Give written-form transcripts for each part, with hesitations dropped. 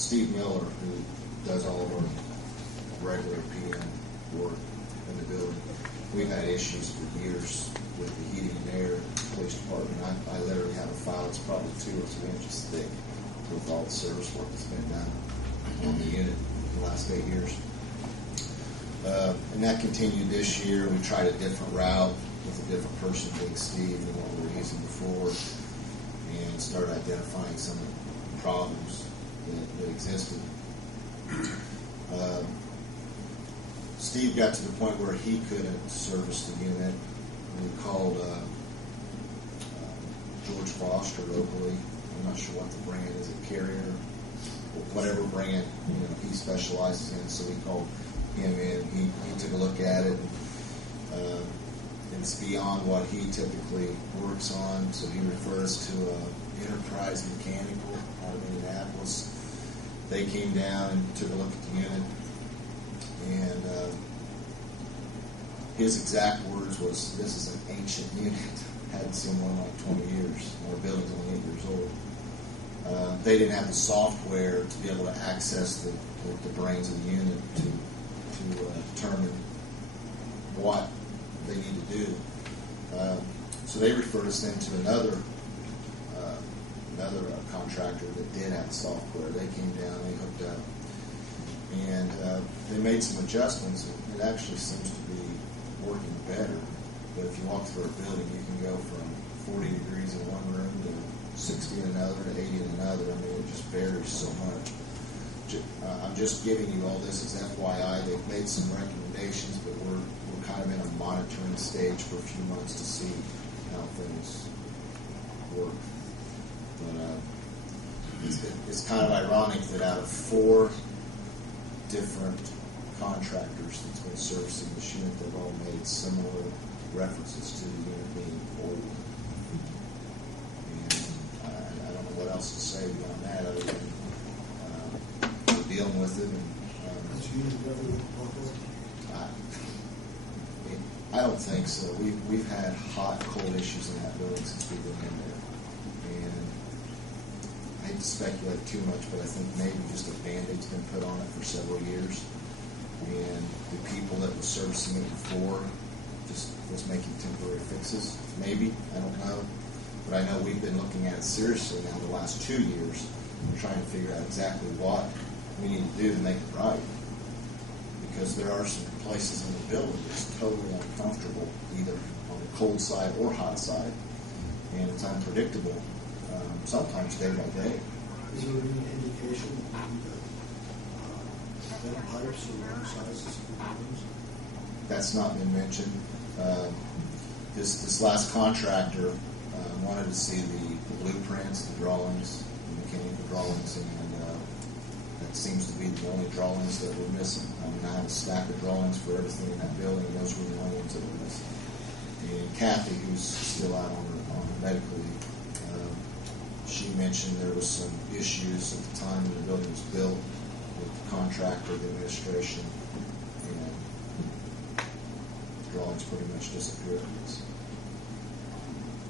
Steve Miller, who does all of our regular PM work in the building, we've had issues for years with the heating and air police department. I literally have a file that's probably 2 or 3 inches thick with all the service work that's been done on the unit in the last 8 years. And that continued this year. We tried a different route with a different person being Steve than what we were using before, and started identifying some of the problems that existed. Steve got to the point where he couldn't service the unit. We called George Foster locally. I'm not sure what the brand is, a Carrier, or whatever brand he specializes in. So we called him in. He took a look at it. It's beyond what he typically works on, so he referred us to Enterprise Mechanical out of Indianapolis. They came down and took a look at the unit, and his exact words was, "This is an ancient unit. Hadn't seen one in like 20 years. Our building's only 8 years old." They didn't have the software to be able to access the brains of the unit to determine what they need to do. So they referred us then to another contractor that did have the software. They came down, they hooked up, and they made some adjustments. It actually seems to be working better. But if you walk through a building, you can go from 40 degrees in one room to 60 in another to 80 in another. I mean, it just varies so much. I'm just giving you all this as FYI. They've made some recommendations, but we're kind of in a monitoring stage for a few months to see how things work. But it's kind of ironic that out of 4 different contractors that's been servicing this unit, they've all made similar references to the unit being old. And I don't know what else to say beyond that other than we're dealing with it. And, I don't think so. We've had hot, cold issues in that building since we've been in there. And I hate to speculate too much, but I think maybe just a Band-Aid's been put on it for several years. And the people that were servicing it before just was making temporary fixes. Maybe. I don't know. But I know we've been looking at it seriously now the last 2 years. We're trying to figure out exactly what we need to do to make it right. Because there are some places in the building that's totally uncomfortable, either on the cold side or hot side, and it's unpredictable, sometimes day by day. Is there any indication that vent pipes or wrong sizes of the buildings? That's not been mentioned. This last contractor wanted to see the blueprints, the drawings, the mechanical drawings, and that seems to be the only drawings that were missing. I mean, I have a stack of drawings for everything in that building, and those were the only ones that were missing. And Kathy, who's still out on her medical leave, she mentioned there was some issues at the time when the building was built with the contractor, the administration, and the drawings pretty much disappeared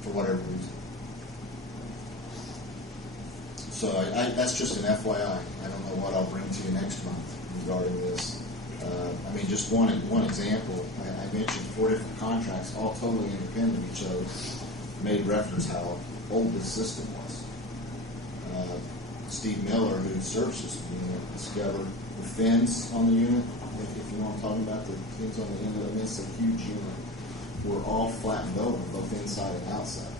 for whatever reason. So that's just an FYI. I don't know what I'll bring to you next month regarding this. I mean, just one example. I mentioned 4 different contracts, all totally independent of each other, made reference how old this system was. Steve Miller, who services the unit, discovered the fins on the unit. If you know what I'm talking about, the fins on the end of it, it's a huge unit. Were all flattened over, both inside and outside.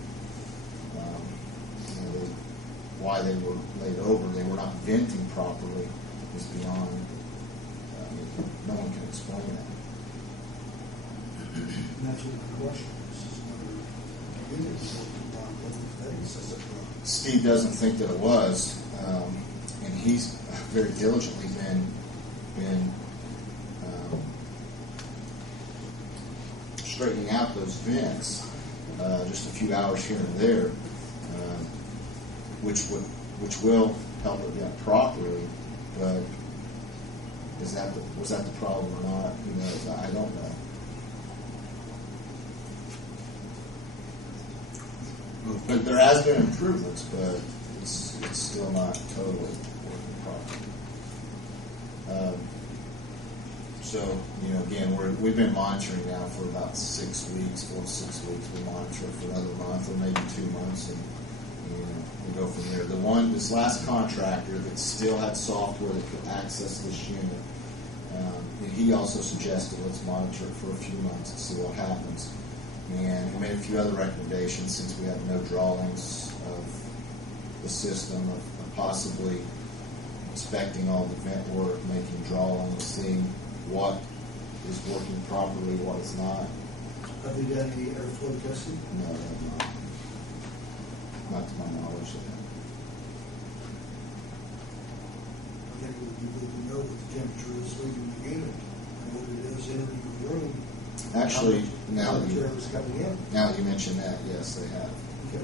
Why they were laid over, they were not venting properly, is beyond, no one can explain that. And that's what the question is. Steve doesn't think that it was, and he's very diligently been straightening out those vents, just a few hours here and there. Which will help it get properly, but was that the problem or not? Who knows? I don't know. But there has been improvements, but it's still not totally working properly. So, again, we've been monitoring now for about 6 weeks, 4 to 6 weeks. We monitor for another month or maybe 2 months, and we go from there. This last contractor that still had software that could access this unit, he also suggested let's monitor it for a few months and see what happens. And we made a few other recommendations since we have no drawings of the system, of possibly inspecting all the vent work, making drawings, seeing what is working properly, what is not. Have they done any airflow testing? No, they have not. Not to my knowledge of that. I think it would be good to know what the temperature is leaving the unit and what it is entering the room. Actually, how much air is coming in. now that you mention that, yes, they have. Okay.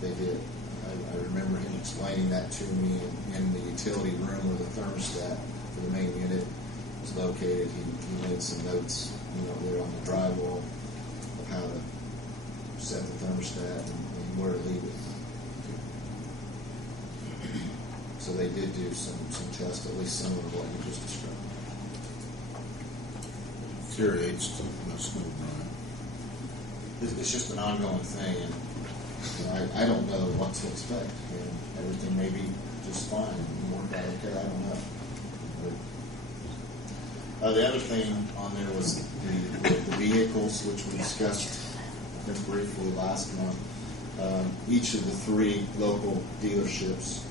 They did. I remember him explaining that to me in the utility room where the thermostat for the main unit was located. He made some notes, there on the drywall of how to set the thermostat and where to leave it. So they did do some tests, at least similar to what you just described. Deteriorates to snow grind. It's just an ongoing thing, and I don't know what to expect. Everything may be just fine and work out okay. I don't know. But, the other thing on there was the vehicles, which we discussed briefly last month. Each of the 3 local dealerships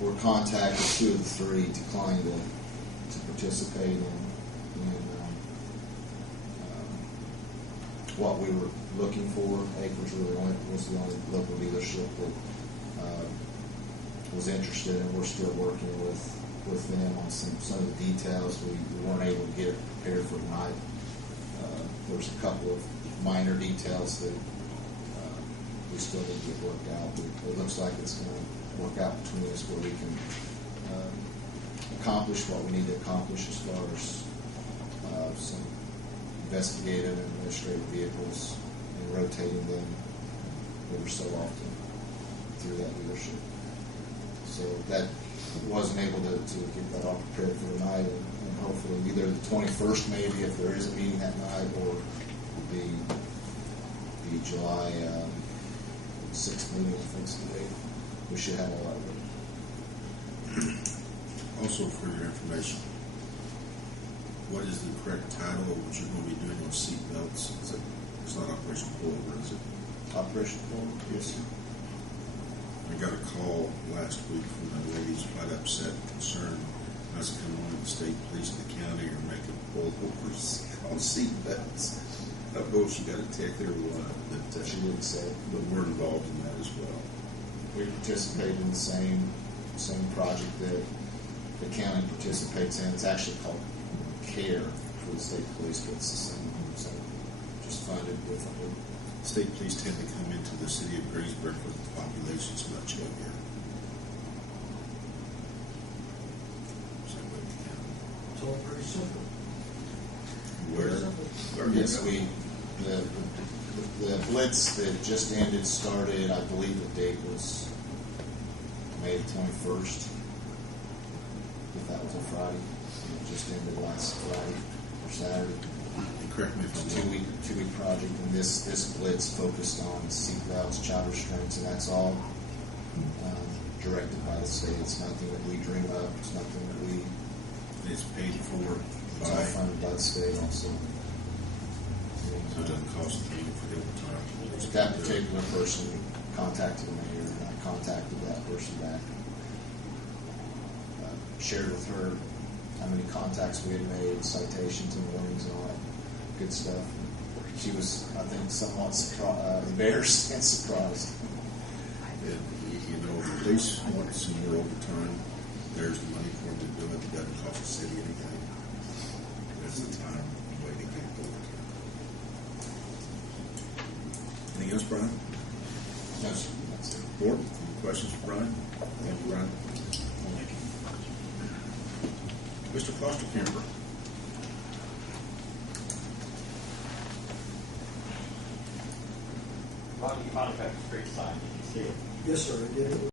were contacted. 2 of the 3 declined to participate in what we were looking for. Acres was the only local dealership that was interested, and we're still working with them on some of the details. We weren't able to get it prepared for tonight. There was a couple of minor details that we still need to get worked out. But it looks like it's going to work out between us where we can accomplish what we need to accomplish as far as some investigative and administrative vehicles and rotating them ever so often through that leadership. So that wasn't able to get that all prepared for tonight, and hopefully either the 21st maybe if there is a meeting that night, or the July 6th meeting, I think is the date. We should have all that ready. Also, for your information, what is the correct title of what you're going to be doing on seat belts? It's not Operation Pullover, is it? Operation Pullover? Yes, sir. I got a call last week from a lady who's quite upset and concerned. I was coming on the state police of the county are making pullovers on seat belts. I know she got a ticket there that she didn't say, but we're involved in that as well. We participate in the same project that the county participates in. It's actually called CARE for the state police, but it's the same, so just funded differently. State police tend to come into the city of Greensburg with the population's much heavier. Same way with the county. It's all very simple. Where? Yes, the blitz that just ended started, I believe the date was May 21st, if that was a Friday. It just ended last Friday or Saturday. And correct me if I'm It's a wrong. two-week project, and this blitz focused on seat belts, child restraints, and that's all directed by the state. It's nothing that we dream up. It's nothing that we. It's paid for It's all by, funded by the state also. so it doesn't cost a penny for the overtime. That particular person contacted the mayor, and I contacted that person back. Shared with her how many contacts we had made, citations and warnings and all that good stuff. She was, I think, somewhat embarrassed and surprised. And, if the police want some more overtime, there's the money for them to do it. It doesn't cost the city anything. That's the time and way to get overtime. Anything else, Brian? No, sir, that's it. Board, any questions for Brian? Thank you, Brian. Mr. Foster Camper. You finally got the street sign, did you see it? Yes, sir, I did.